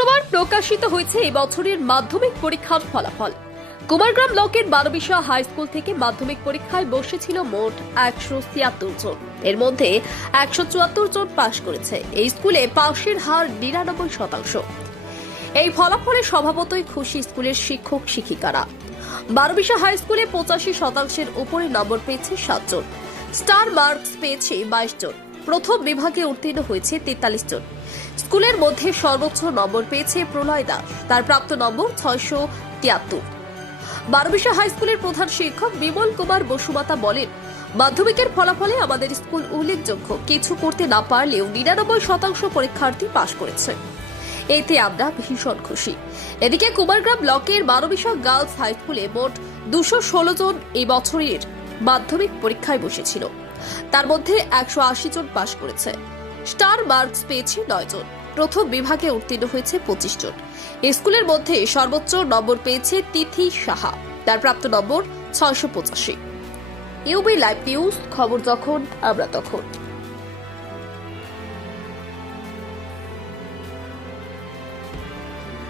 শুক্রবার প্রকাশিত হয়েছে এই বছরের মাধ্যমিক পরীক্ষার ফলাফল। কুমারগ্রাম ব্লকের বারবিশা হাই স্কুল থেকে মাধ্যমিক পরীক্ষায় বসেছিল মোট 176 জন। এর মধ্যে 174 জন পাশ করেছে। এই স্কুলে পাশের হার 99%। এই ফলাফলে স্বভাবতই খুশি স্কুলের শিক্ষক শিক্ষিকারা। বারবিশা হাই স্কুলে 85%-এর উপরে নম্বর পেয়েছে 7 জন। স্টার মার্কস পেয়েছে 22 জন। প্রথম বিভাগে উত্তীর্ণ হয়েছে 43 জন। স্কুলের মধ্যে সর্বোচ্চ নম্বর পেয়েছে প্রলয় দাস, তার প্রাপ্ত নম্বর 673। বারবিশা হাই স্কুলের প্রধান শিক্ষক বিমল কুমার বসুমাতা বলেন, মাধ্যমিকের ফলাফলে আমাদের স্কুল উল্লেখযোগ্য কিছু করতে না পারলেও 99% পরীক্ষার্থী পাশ করেছে। এতে আমরা ভীষণ খুশি। এদিকে কুমারগ্রাম ব্লকের বারবিশা গার্লস হাই স্কুলে মোট 216 জন এই বছরের মাধ্যমিক পরীক্ষায় বসেছিল। তার মধ্যে 180 জন পাশ করেছে। স্টার মার্কস পেয়েছে 9 জন। প্রথম বিভাগে উত্তীর্ণ হয়েছে 25 জন। স্কুলের মধ্যে সর্বোচ্চ নম্বর পেয়েছে তিথি সাহা, তার প্রাপ্ত নম্বর 685। ইউবি লাইভ নিউজ, খবর যখন আমরা তখন।